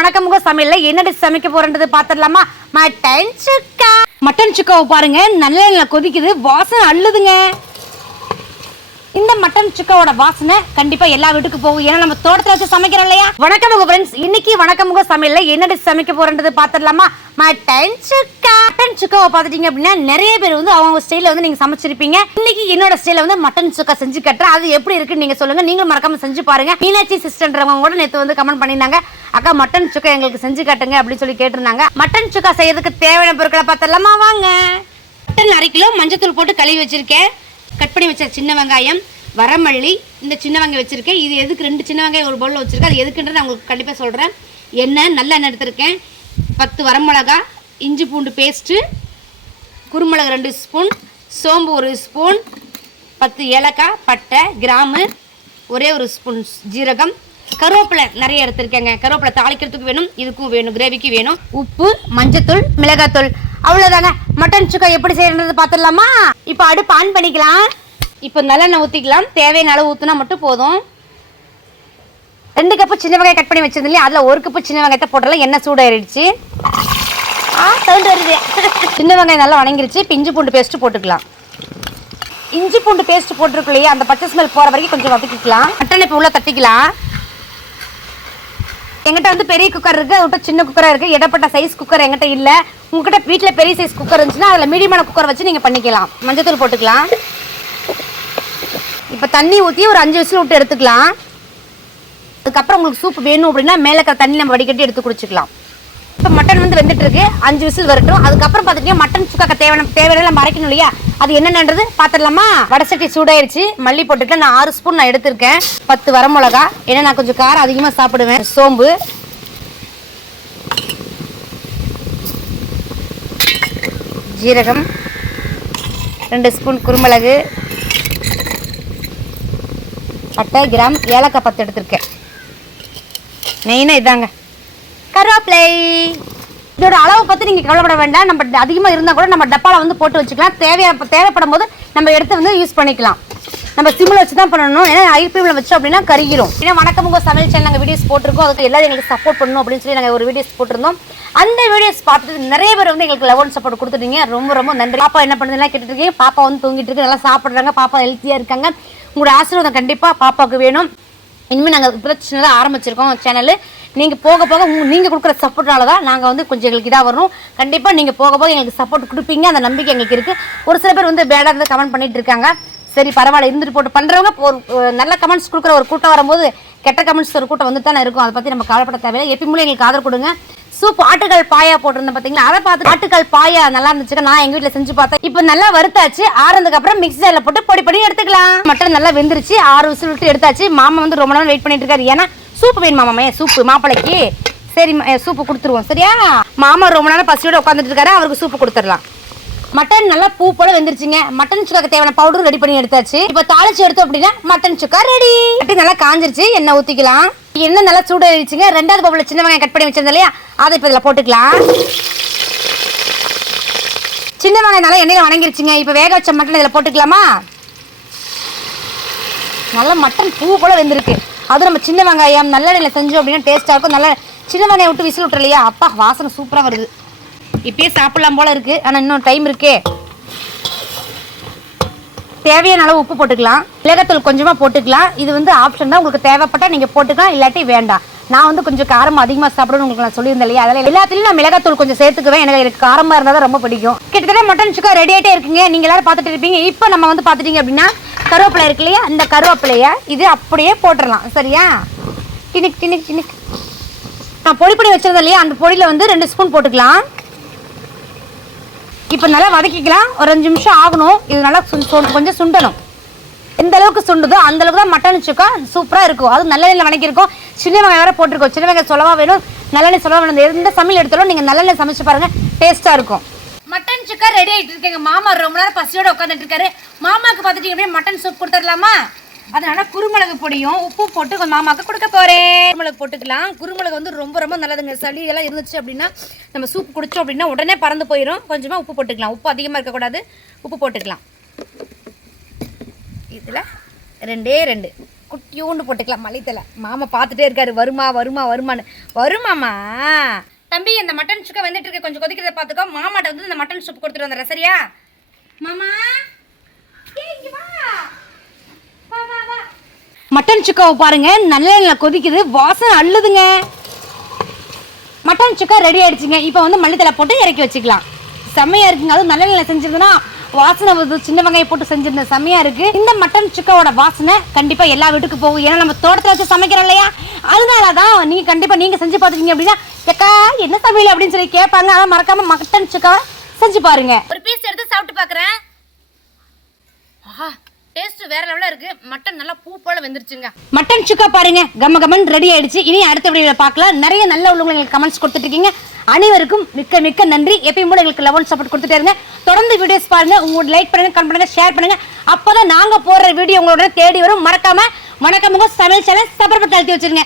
வணக்கமுக சமையல்ல என்னடி சமைக்க போறேன்றது பாத்திரலாமா மட்டன் சுக்கா. மட்டன் சுக்காவை பாருங்க நல்ல கொதிக்குது வாசனை அள்ளுதுங்க. இந்த மட்டன் சுக்காவோட வாசனை கண்டிப்பா எல்லா வீட்டுக்கு போகும். ஏன்னா நம்ம தோட்டத்துல வச்சு சமைக்கிறோம் இல்லையா? வணக்கமுக ஃப்ரெண்ட்ஸ் இன்னைக்கு வணக்கமுக சமையல்ல என்னடி சமைக்க போறேன்றது பாத்திரலாமா மட்டன் சுக்கா. மட்டன் சுக்காவை பார்த்துட்டீங்க அப்படின்னா நிறைய பேர் வந்து அவங்க ஸ்டைல வந்து நீங்க சமைச்சிருப்பீங்க. இன்னைக்கு என்னோட ஸ்டைல வந்து மட்டன் சுக்கா செஞ்சு கட்டுறேன். அது எப்படி இருக்குன்னு நீங்க சொல்லுங்க. நீங்களும் மறக்காம செஞ்சு பாருங்க. மீனாட்சி சிஸ்டர்ன்றவங்க கூட நேத்து வந்து கமெண்ட் பண்ணியிருந்தாங்க. அக்கா மட்டன் சுக்கா எங்களுக்கு செஞ்சு காட்டுங்க அப்படின்னு சொல்லி கேட்டிருந்தாங்க. மட்டன் சுக்கா செய்யறதுக்கு தேவையான பொருட்களை பார்த்தலாமா வாங்க. மட்டன் அரை கிலோ மஞ்சத்தூள் போட்டு கழுவி வச்சிருக்கேன். கட் பண்ணி வச்ச சின்ன வெங்காயம் வரமல்லி இந்த சின்ன வெங்காயம் வச்சுருக்கேன். இது எதுக்கு ரெண்டு சின்ன வெங்காயம் ஒரு பவுலில் வச்சுருக்கேன். அது எதுக்குன்றது நான் உங்களுக்கு கண்டிப்பாக சொல்கிறேன் எண்ணெய் நல்ல எண்ணெய் எடுத்திருக்கேன். பத்து வரமிளகா இஞ்சி பூண்டு பேஸ்ட்டு குருமிளகு ரெண்டு ஸ்பூன் சோம்பு ஒரு ஸ்பூன் பத்து ஏலக்காய் பட்டை கிராமு ஒரே ஒரு ஸ்பூன் ஜீரகம். கருவேப்பிலை நிறைய எடுத்திருக்கேங்க. கருவேப்பிலை தாளிக்கிறதுக்கு வேணும் இதுக்கும் வேணும் கிரேவிக்கு வேணும். உப்பு மஞ்சத்தூள் மிளகாத்தூள். அவ்வளோதாங்க மட்டன் சுக்கா எப்படி செய்யறது பார்த்துடலாமா? இப்போ அடுப்பு ஆன் பண்ணிக்கலாம். இப்போ நல்லெண்ணெய் ஊற்றிக்கலாம் தேவையான அளவு ஊற்றினா மட்டும் போதும். ரெண்டு கப்பு சின்ன வெங்காயம் கட் பண்ணி வச்சிருந்தேன் இல்லையா? அதில் ஒரு கப்பு சின்ன வெங்காயத்தை போட்டாலும் எண்ணெய் சூடாயிருச்சு. ஆ சவுண்ட் வருது. சின்ன வெங்காயம் நல்லா வணங்கிருச்சு. இப்போ இஞ்சி பூண்டு பேஸ்ட்டு போட்டுக்கலாம். இஞ்சி பூண்டு பேஸ்ட் போட்டிருக்கு இல்லையா? அந்த பச்சை ஸ்மெல் போகிற வரைக்கும் கொஞ்சம் வதக்கிக்கலாம். மட்டன் இப்போ உள்ள தட்டிக்கலாம். எங்கிட்ட வந்து பெரிய குக்கர் இருக்கு அவர்கிட்ட சின்ன குக்கராக இருக்கு இடப்பட்ட சைஸ் குக்கர் எங்கிட்ட இல்லை. உங்ககிட்ட வீட்டில் பெரிய சைஸ் குக்கர் இருந்துச்சுன்னா அதில் மீடியமான குக்கர் வச்சு நீங்கள் பண்ணிக்கலாம். மஞ்சத்தூள் போட்டுக்கலாம். இப்போ தண்ணி ஊற்றி ஒரு அஞ்சு விசில் விட்டு எடுத்துக்கலாம். அதுக்கப்புறம் உங்களுக்கு சூப் வேணும் அப்படின்னா மேலே இருக்கிற தண்ணி நம்ம வடிகட்டி எடுத்து குடிச்சிக்கலாம். இப்போ மட்டன் வந்து வெந்துட்டு இருக்கு அஞ்சு விசில் வரட்டும். அதுக்கப்புறம் பார்த்துட்டீங்கன்னா மட்டன் சுக்கா தேவையான தேவையான நம்ம அரைக்கணும் இல்லையா? அது என்னென்னன்றது பார்த்துடலாமா வடசட்டி சூடாயிருச்சு. மல்லி போட்டுக்கலாம் நான் ஆறு ஸ்பூன் நான் எடுத்திருக்கேன். பத்து வரமிளகா ஏன்னா நான் கொஞ்சம் காரம் அதிகமாக சாப்பிடுவேன். சோம்பு. ஜீரகம். ரெண்டு ஸ்பூன் குருமிளகு. பட்டை கிராம். ஏலக்காய் பத்து எடுத்திருக்கேன். மெயினாக இதாங்க. கருவேப்பிலை இதோட அளவை பற்றி நீங்கள் கவலைப்பட வேண்டாம். நம்ம அதிகமாக இருந்தால் கூட நம்ம டப்பாவில் வந்து போட்டு வச்சுக்கலாம். தேவையா தேவைப்படும் போது நம்ம எடுத்து வந்து யூஸ் பண்ணிக்கலாம். நம்ம சிம்மில் வச்சு தான் பண்ணணும். ஏன்னா ஐபிஎம்ல வச்சோம் அப்படின்னா கருகிரும். ஏன்னா வணக்கம் உங்கள் சமையல் சேனல் நாங்கள் வீடியோஸ் போட்டிருக்கோம். அதுக்கு எல்லாரும் எங்களுக்கு சப்போர்ட் பண்ணணும் அப்படின்னு சொல்லி நாங்கள் ஒரு வீடியோஸ் போட்டிருந்தோம். அந்த வீடியோஸ் பார்த்துட்டு நிறைய பேர் வந்து எங்களுக்கு லெவன் சப்போர்ட் கொடுத்துட்டீங்க. ரொம்ப ரொம்ப நன்றி. பாப்பா என்ன பண்ணுதுலாம் கேட்டுட்டுருக்கீங்க. பாப்பா வந்து தூங்கிட்டு இருக்கு. நல்லா சாப்பிட்றாங்க. பாப்பா ஹெல்த்தியாக இருக்காங்க. உங்களோட ஆசீர்வாதம் கண்டிப்பாக பாப்பாவுக்கு வேணும். இனிமேல் நாங்கள் இப்போ சின்னதாக ஆரம்பிச்சிருக்கோம் சேனல் நீங்கள் போக போக நீங்கள் கொடுக்குற சப்போர்ட்னால தான் நாங்கள் வந்து கொஞ்சம் எங்களுக்கு இதாக வரணும் கண்டிப்பாக நீங்கள் போக போக எங்களுக்கு சப்போர்ட் கொடுப்பீங்க. அந்த நம்பிக்கை எங்களுக்கு இருக்குது ஒரு சில பேர் வந்து பேடாக இருந்து கமெண்ட் பண்ணிட்டு இருக்காங்க. சரி பரவாயில்ல இருந்துட்டு போட்டு பண்ணுறவங்க ஒரு நல்ல கமெண்ட்ஸ் கொடுக்குற ஒரு கூட்டம் வரும்போது கெட்ட கமெண்ட்ஸ் ஒரு கூட்டம் வந்து தானே இருக்கும். அதை பற்றி நம்ம கவலைப்பட தேவையில்லை. எப்பயுமே எங்களுக்கு ஆதரவு கொடுங்க. சூப் ஆட்டுக்கால் பாயா போட்டிருந்தேன் பார்த்தீங்களா அதை பார்த்து ஆட்டுக்கால் பாயா நல்லா இருந்துச்சுங்க நான் எங்கள் வீட்டில் செஞ்சு பார்த்தேன். இப்போ நல்லா வறுத்தாச்சு ஆறுனதுக்கு அப்புறம் மிக்ஸி போட்டு பொடி பொடி எடுத்துக்கலாம். மட்டன் நல்லா வெந்துருச்சு ஆறு விசில் விட்டு எடுத்தாச்சு. மாமா வந்து ரொம்ப நேரம் வெயிட் பண்ணிட்டு இருக்காரு. ஏன்னா சூப் வேணும் மாமாமே சூப்பு மாப்பிளைக்கு. சரி சூப்பு கொடுத்துருவோம் சரியா? மாமா ரொம்ப நேரம் பசியோட உட்காந்துட்டு இருக்காரு அவருக்கு சூப்பு கொடுத்துடலாம். மட்டன் நல்லா பூ போல வெந்துருச்சுங்க. மட்டன் சுக்காக்கு தேவையான பவுடரும் ரெடி பண்ணி எடுத்தாச்சு. இப்போ தாளிச்சு எடுத்தோம் அப்படின்னா மட்டன் சுக்கா ரெடி கட்டி நல்லா காஞ்சிருச்சு எண்ணெய் ஊற்றிக்கலாம் என்ன நல்லா சூடாயிருச்சுங்க ரெண்டாவது பவுல சின்ன வெங்காயம் கட் பண்ணி வச்சிருந்தோம் இல்லையா? அதை இப்போ இதில் போட்டுக்கலாம். சின்ன வெங்காயம் நல்லா எண்ணெயில் வணங்கிருச்சுங்க. இப்போ வேக வச்ச மட்டன் இதில் போட்டுக்கலாமா? நல்லா மட்டன் பூ கூட வெந்திருக்கு. அது நம்ம சின்ன வெங்காயம் நல்லெண்ணெயில் செஞ்சோம் அப்படின்னா டேஸ்ட்டாக இருக்கும். நல்லா சின்ன வெங்காயம் விட்டு விசில் விட்டுற இல்லையா அப்பா வாசனை சூப்பராக வருது. இப்பயே சாப்பிடலாம் போல இருக்குது ஆனால் இன்னும் டைம் இருக்கே. தேவையான அளவு உப்பு போட்டுக்கலாம். மிளகாத்தூள் கொஞ்சமாக போட்டுக்கலாம். இது வந்து ஆப்ஷன் தான். உங்களுக்கு தேவைப்பட்டால் நீங்கள் போட்டுக்கலாம். இல்லாட்டி வேண்டாம். நான் வந்து கொஞ்சம் காரம் அதிகமாக சாப்பிடணும்னு உங்களுக்கு நான் சொல்லியிருந்தேன் இல்லையா? அதில் எல்லாத்துலையும் நான் மிளகாத்தூள் கொஞ்சம் சேர்த்துக்குவேன். எனக்கு எனக்கு காரமாக இருந்தால் தான் ரொம்ப பிடிக்கும். கிட்டத்தட்ட மட்டன் சுக்கா ரெடி ஆகிட்டே இருக்குங்க. நீங்கள் எல்லாரும் பார்த்துட்டு இருப்பீங்க. இப்போ நம்ம வந்து பார்த்துட்டீங்க அப்படின்னா கருவேப்பிலை இருக்கு இல்லையா? அந்த கருவேப்பிலையை இது அப்படியே போட்டுடலாம். சரியா? டினிக் டினிக் டினிக் நான் பொடி பொடி வச்சிருந்தேன் இல்லையா? அந்த பொடியில் வந்து ரெண்டு ஸ்பூன் போட்டுக்கலாம். இப்போ நல்லா வதக்கிக்கலாம். ஒரு அஞ்சு நிமிஷம் ஆகணும். இது நல்லா சுண் கொஞ்சம் சுண்டணும். எந்த அளவுக்கு சுண்டுதோ அந்த அளவுக்கு தான் மட்டன் சுக்கா சூப்பராக இருக்கும். அது நல்லெண்ணெயில் வணக்கியிருக்கோம் சின்ன வெங்காயம் வேற போட்டிருக்கோம். சின்ன வெங்காயம் சொல்லவா வேணும்? நல்லெண்ணெய் சொல்லவா வேணும்? எந்த சமையல் எடுத்தாலும் நீங்கள் நல்லெண்ணெய் சமைச்சு பாருங்கள் டேஸ்ட்டாக இருக்கும். மட்டன் சுக்கா ரெடி ஆகிட்டு இருக்கேங்க. மாமா ரொம்ப நேரம் பசியோட உட்காந்துட்டு இருக்காரு. மாமாவுக்கு பார்த்துட்டு அப்படியே மட்டன் சூப் கொடுத்துடலாமா? அதனால குருமிளகு பொடியும் உப்பு போட்டு மாமாக்கு கொடுக்க போறேன். குருமிளகு போட்டுக்கலாம். குருமிளகு வந்து ரொம்ப ரொம்ப நல்லதுங்க. சளி எல்லாம் இருந்துச்சு அப்படின்னா நம்ம சூப் குடிச்சோம் அப்படின்னா உடனே பறந்து போயிடும் கொஞ்சமா உப்பு போட்டுக்கலாம். உப்பு அதிகமாக இருக்கக்கூடாது உப்பு போட்டுக்கலாம். இதில் ரெண்டே ரெண்டு. குட்டியூண்டு போட்டுக்கலாம். மல்லித்தலை மாமா பார்த்துட்டே இருக்காரு. வருமா வருமா வருமான்னு. வருமாமா தம்பி இந்த மட்டன் சுக்கா வந்துட்டு இருக்க. கொஞ்சம் கொதிக்கிறத பார்த்துக்கோ. மாமாட்ட வந்து இந்த மட்டன் சூப் கொடுத்துட்டு வந்துடுறேன். சரியா? மாமா? ஏய், இங்க வா. மட்டன் சுக்காவை பாருங்க நல்ல கொதிக்குது வாசனை அள்ளுதுங்க. மட்டன் சுக்கா ரெடி ஆயிடுச்சுங்க. இப்போ வந்து மல்லித்தலை போட்டு இறக்கி வச்சுக்கலாம். செம்மையா இருக்குங்க. அதுவும் நல்ல நிலை செஞ்சிருந்தனா வாசனை வந்து சின்ன வெங்காயம் போட்டு செஞ்சிருந்த செம்மையாக இருக்கு. இந்த மட்டன் சுக்காவோட வாசனை கண்டிப்பாக எல்லா வீட்டுக்கு போகும். ஏன்னா நம்ம தோட்டத்தில் வச்சு சமைக்கிறோம் இல்லையா? அதனால தான் நீங்கள் கண்டிப்பாக நீங்கள் செஞ்சு பார்த்துட்டீங்க அப்படின்னா சக்கா என்ன சமையல்? அப்படின்னு சொல்லி கேட்பாங்க. அதான் மறக்காம மட்டன் சுக்காவை செஞ்சு பாருங்க. ஒரு பீஸ் எடுத்து சாப்பிட்டு பார்க்குறேன். டேஸ்ட் வேற லெவலில் இருக்கு. மட்டன் நல்லா பூ போல வெந்துருச்சுங்க. மட்டன் சுக்கா பாருங்க. கம கமன் ரெடி ஆயிடுச்சு. இனி அடுத்த வீடியோல பார்க்கலாம். நிறைய நல்ல உள்ளவங்க எங்களுக்கு கமெண்ட்ஸ் கொடுத்துட்டு இருக்கீங்க அனைவருக்கும் மிக்க மிக்க நன்றி. எப்பயும் கூட எங்களுக்கு லெவன் சப்போர்ட் கொடுத்துட்டே இருங்க. தொடர்ந்து வீடியோஸ் பாருங்க. உங்களோட லைக் பண்ணுங்க கமெண்ட் பண்ணுங்க ஷேர் பண்ணுங்க. அப்பதான் நாங்க போடுற வீடியோ உங்களோட தேடி வரும். மறக்காம வணக்கம் சமையல் சேனல் சப்பரப்பட்டு அழுத்தி வச்சிருங்க.